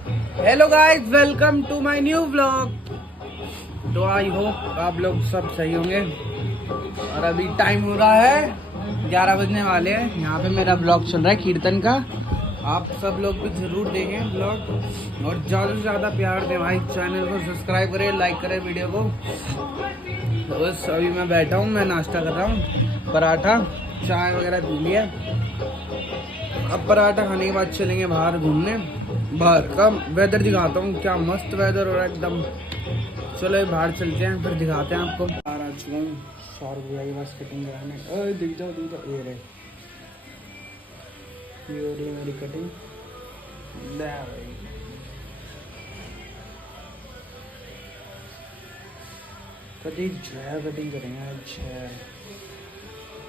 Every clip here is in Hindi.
Hello guys, welcome to my new vlog. तो आई होप आप लोग सब सही होंगे। और अभी टाइम हो रहा है 11 बजने वाले हैं। यहाँ पे मेरा ब्लॉग चल रहा है कीर्तन का। आप सब लोग भी जरूर देखें ब्लॉग और ज़्यादा से ज़्यादा प्यार दें भाई। चैनल को सब्सक्राइब करें, लाइक करें वीडियो को। तो बस अभी मैं बैठा हूँ, मैं नाश्ता कर रहा हूँ, पराठा चाय वगैरह पी लिया। अब पराठा खाने के बाद चलेंगे बाहर घूमने। बाहर का वेदर दिखाता हूँ, क्या मस्त वेदर हो रहा है एकदम। चलो बाहर चलते हैं, फिर दिखाते हैं आपको। बाहर आ चुका हूँ सौरभ भैया के पास कटिंग कराने। ओए दिख जाओ ये रहे, ये हो रही है मेरी कटिंग। ले भाई, कटिंग करेंगे आज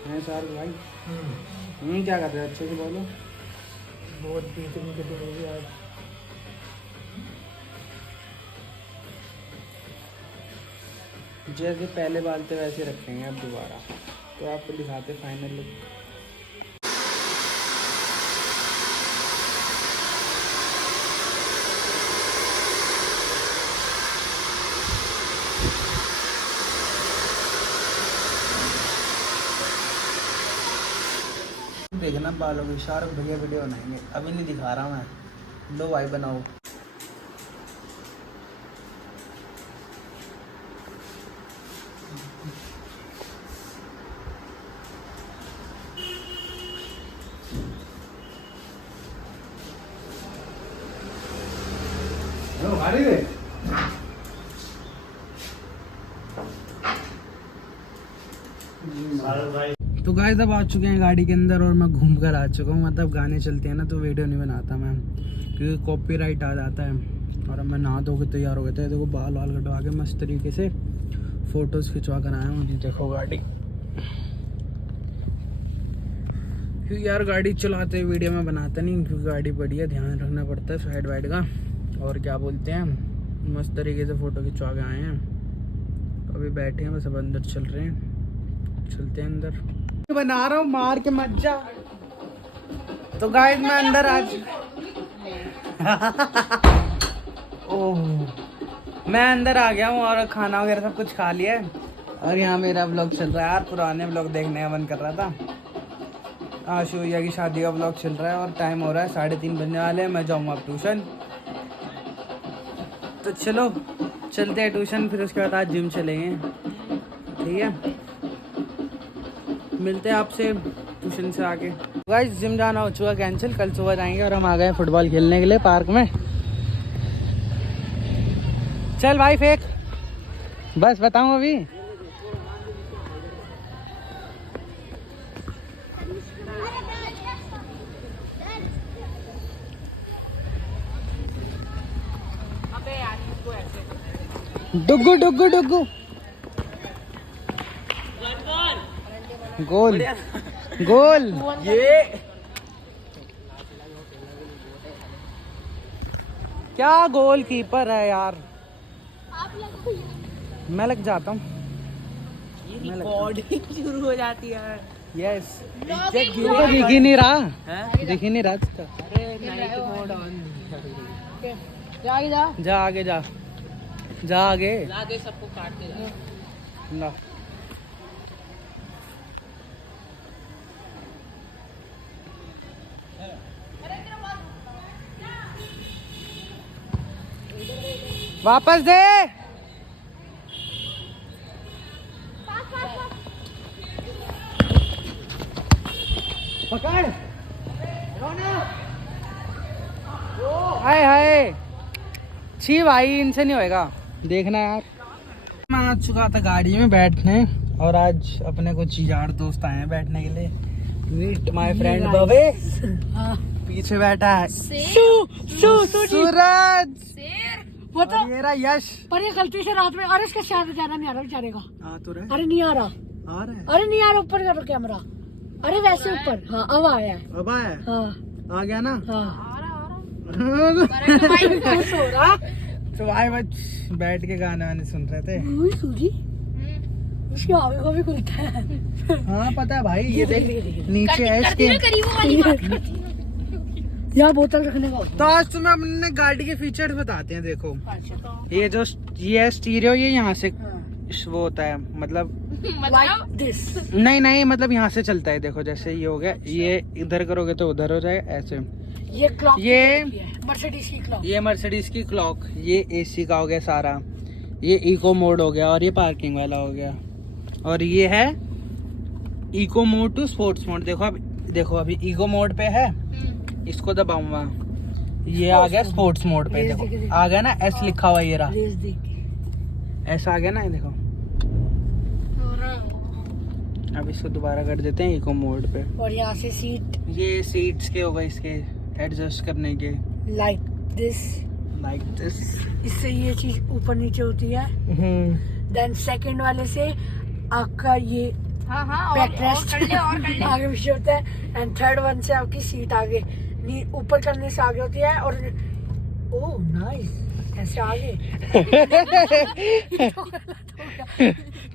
है सौरभ भाई। क्या कर रहे हो, अच्छे से बोलो। बहुत बेहतरीन कटिंग होगी आज। जैसे पहले बाल थे वैसे रखेंगे अब दोबारा। तो आपको दिखाते फाइनल लुक। देखना बालों की, शाहरुख भैया वीडियो बनाएंगे, अभी नहीं दिखा रहा मैं। लो भाई बनाओ। तो गाइस अब आ चुके हैं गाड़ी के अंदर और मैं घूम कर आ चुका हूँ। मतलब गाने चलते हैं ना तो वीडियो नहीं बनाता मैं, क्योंकि कॉपीराइट आ जाता है। और अब मैं नहा धो के तैयार हो गए थे। देखो बाल वाल कटवा के मस्त तरीके से फोटोज खिंचवा कर आया हूँ। देखो गाड़ी, क्योंकि यार गाड़ी चलाते वीडियो में बनाता नहीं, क्योंकि गाड़ी बढ़िया ध्यान रखना पड़ता है साइड वाइड का। और क्या बोलते हैं, मस्त तरीके से फ़ोटो खिंचवा के आए हैं। अभी बैठे हैं बस, अब अंदर चल रहे हैं, चलते हैं अंदर। बना रहा हूँ, मार के मत जा। तो गाइस मैं अंदर आज ओह, मैं अंदर आ गया हूँ और खाना वगैरह सब कुछ खा लिया है। और यहाँ मेरा ब्लॉग चल रहा है यार। पुराने ब्लॉग देखने का मन कर रहा था। आशु भैया की शादी का ब्लॉग चल रहा है और टाइम हो रहा है 3:30 बजने वाले हैं। मैं जाऊँगा अब ट्यूशन। तो चलो चलते हैं ट्यूशन, फिर उसके बाद आज जिम चलेंगे। ठीक है, मिलते हैं आपसे ट्यूशन से आके। गाइस जिम जाना हो चुका कैंसिल, कल सुबह जाएंगे। और हम आ गए फुटबॉल खेलने के लिए पार्क में। चल भाई फेंक, बस बताऊं अभी। डुगू डुगू डुगू गोल गोल। ये क्या गोल कीपर है यार। मैं लग जाता हूँ, रिकॉर्डिंग शुरू हो जाती है। यस, दिख ही नहीं रहा, दिख ही नहीं रहा। अरे नाइट मोड ऑन। जा आगे, जा जा आगे, आगे सबको काटते जा। वापस दे। पकड़। हाय हाय, छी भाई, इनसे नहीं होएगा। देखना यार, मैं आ चुका था गाड़ी में बैठने। और आज अपने कुछ यार दोस्त आए हैं बैठने के लिए। मीट माय फ्रेंड भवे पीछे बैठा है। सूरज और ये रहा यश। पर ये गलती से रात में, अरे इसका शायद जाना नहीं आ रहा बेचारे का। तो रहे। अरे नहीं आ रहा, आ रहा है। अरे नहीं आ रहा, ऊपर करो कैमरा। अरे वैसे ऊपर, हाँ अब आया है। अब आया, हाँ आ गया ना। हाँ तो भाई बच बैठ के गाने वाने सुन रहे थे। उसकी आगे को भी खुलता है। हाँ पता है भाई, ये देख नीचे है इसके। यहाँ बोतल रखने का तो आज तुम्हें अपने गाड़ी के फीचर्स बताते हैं। देखो अच्छा तो ये है स्टीरियो, ये यहाँ से हाँ। वो होता है, मतलब Like this। नहीं मतलब यहाँ से चलता है। देखो जैसे ये हो गया, ये इधर करोगे तो उधर हो जाएगा ऐसे। ये क्लॉक ये मर्सिडीज की क्लॉक। ये मर्सिडीज की क्लॉक, ये एसी का हो गया सारा, ये इको मोड हो गया और ये पार्किंग वाला हो गया। और ये है eco mode to sports mode. देखो अभी इको मोड पे है, इसको दबाऊंगा, ये आ गया स्पोर्ट्स मोड पे। देखो आ गया ना, एस लिखा हुआ ये रहा, रेस देख ऐसा आ गया ना, ये देखो। अब इसको दोबारा कर देते हैं इको मोड पे। और यहाँ से सीट ये सीट्स के होगा, इसके एडजस्ट करने के, लाइक दिस। इससे ये चीज ऊपर नीचे होती है। देन सेकंड वाले से आपका ये बैकरेस्ट आगे पीछे होता है। एंड थर्ड वन से आपकी सीट आगे ऊपर करने से आगे होती है। और ओह नाइस, ऐसे आगे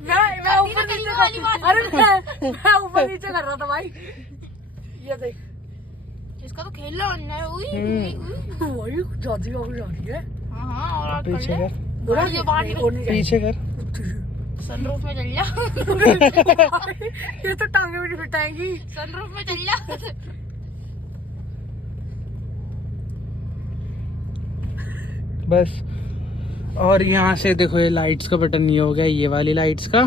मैं ऊपर नीचे मैं ऊपर नीचे कर रहा था भाई। ये देख, इसका तो खेल रहा है। वही जाती है। हाँ और पीछे कर, बोला ये बाहर निकल। और नहीं पीछे कर। सनरूफ में चल जा। जाएगी। ये तो टांगे भी नहीं फिटाएंगी। सनरूफ में चल जा। बस। और यहाँ से देखो ये लाइट्स का बटन, ये हो गया ये वाली लाइट्स का,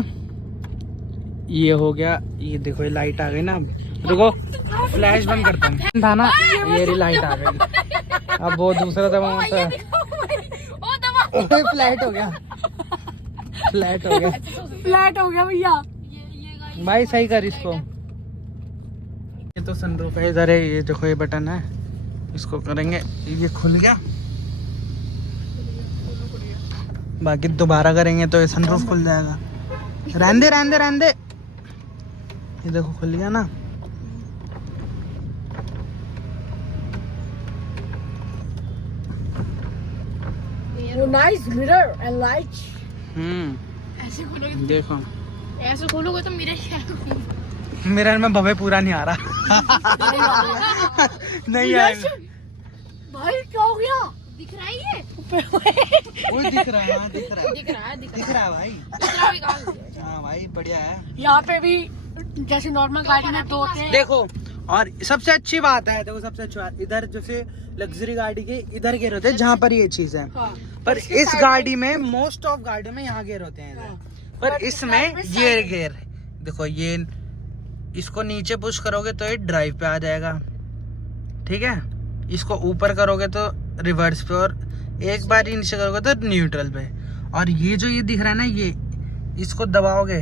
ये हो गया, ये देखो ये लाइट आ गई ना। रुको फ्लैश बंद करता हूँ था ना, ये रही लाइट आ गई। अब वो दूसरा दबा होता है, ओ दबा। फ्लैट हो गया, फ्लैट हो गया, फ्लैट हो गया भैया। ये भाई सही कर इसको। ये तो सनरूफ है, इधर है, ये देखो ये बटन है, इसको करेंगे, ये खुल गया। बाकी दोबारा करेंगे तो ये सनरूफ खुल जाएगा। रहने दे। ये देखो खुल गया ना। वो नाइस मिरर एंड लाइट्स। ऐसे खोलोगे, देखो ऐसे खोलोगे तो मेरे मिरर में भवे पूरा नहीं आ रहा। नहीं आएगा। भाई क्या हो गया? दिख रहा है ये? वो दिख रहा है, हाँ, दिख रहा है दिख रहा है भाई। दूसरा भी काल। हाँ भाई बढ़िया है। यहाँ पे भी जैसे नॉर्मल गाड़ी में दो होते हैं। देखो और सबसे अच्छी बात है, देखो सबसे अच्छी बात, इधर जैसे लग्जरी गाड़ी के इधर गेयर होते हैं जहाँ पर ये चीज है, हाँ। पर इस गाड़ी में मोस्ट ऑफ गाड़ी में यहाँ गेयर होते हैं इधर। पर इसमें ये गेयर देखो, ये इसको नीचे पुश करोगे तो ये ड्राइव पे आ जाएगा, ठीक है। इसको ऊपर करोगे तो रिवर्स पे, और एक बार ही नीचे करोगे तो न्यूट्रल पे। और ये जो ये दिख रहा है ना, ये इसको दबाओगे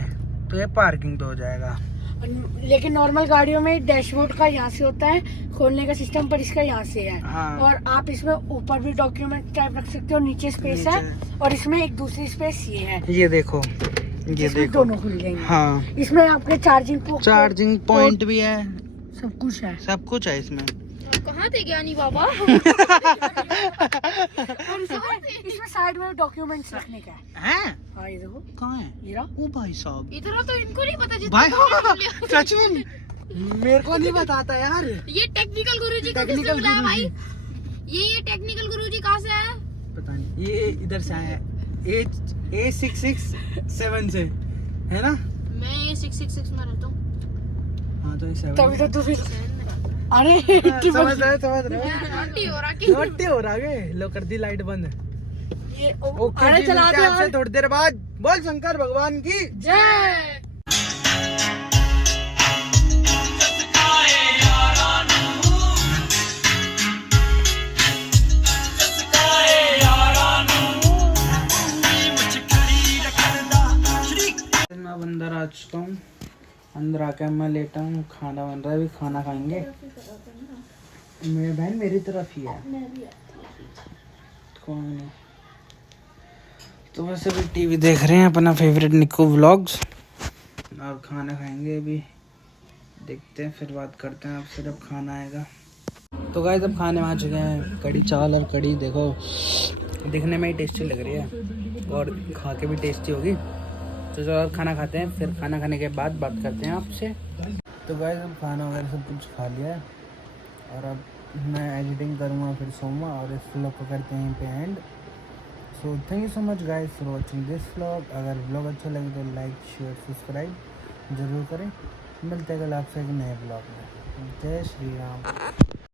तो ये पार्किंग पे हो जाएगा। लेकिन नॉर्मल गाड़ियों में डैशबोर्ड का यहाँ से होता है खोलने का सिस्टम, पर इसका यहाँ से है। हाँ। और आप इसमें ऊपर भी डॉक्यूमेंट टाइप रख सकते हो, नीचे स्पेस है, और इसमें एक दूसरी स्पेस ये है। ये देखो, ये इसमें देखो, दोनों खुल जाएंगे। हाँ। इसमें आपके चार्जिंग पॉइंट भी है, सब कुछ है। सब कुछ है इसमें। कहाँ थे ज्ञानी बाबा? और इसमें साइड में डॉक्यूमेंट्स रखने का है। हैं? हाँ ये देखो, कहाँ है? ये रहा। ओ भाई साहब, इतना तो इनको नहीं पता भाई जितना सच में मेरे को नहीं बताता यार। ये टेक्निकल गुरुजी को किसने टेक्निकल बुलाया भाई? गुरुजी। ये टेक्निकल गुरुजी कहाँ से आया? पता नहीं, ये इधर से आया है, A667 से है ना। मैं ये 666 में रहता हूँ। हाँ तो ये 7 तभी तो तू अरे समझ रहे आंटी हो रहा कि नोटी हो रहा है। लो कर दी लाइट बंद। ये ओके अरे जी, चला मिलते दे हैं आपसे यार। थोड़ी देर बाद। बोल शंकर भगवान की जय। मैं अब अंदर आ चुका हूँ। अंदर आके मैं लेटा हूँ, खाना बन रहा है, अभी खाना खाएंगे। मेरी बहन मेरी तरफ ही है, कौन नहीं। तो बस अभी टीवी देख रहे हैं अपना फेवरेट निक्कू व्लॉग्स, और खाना खाएंगे अभी। देखते हैं फिर बात करते हैं आपसे जब खाना आएगा। तो गाइस अब खाने में आ चुके हैं, कड़ी चावल और कड़ी। देखो दिखने में ही टेस्टी लग रही है और खा के भी टेस्टी होगी। तो चलो अब खाना खाते हैं, फिर खाना खाने के बाद बात करते हैं आपसे। तो गाइस अब खाना वगैरह सब कुछ खा लिया है और अब मैं एडिटिंग करूँगा फिर सोऊंगा और इस व्लॉग को करते हैं पे and. So thank you so much guys for watching this vlog. अगर व्लॉग अच्छा लगे तो लाइक शेयर सब्सक्राइब ज़रूर करें। मिलते हैं कल आपसे एक नए व्लॉग में। जय श्री राम।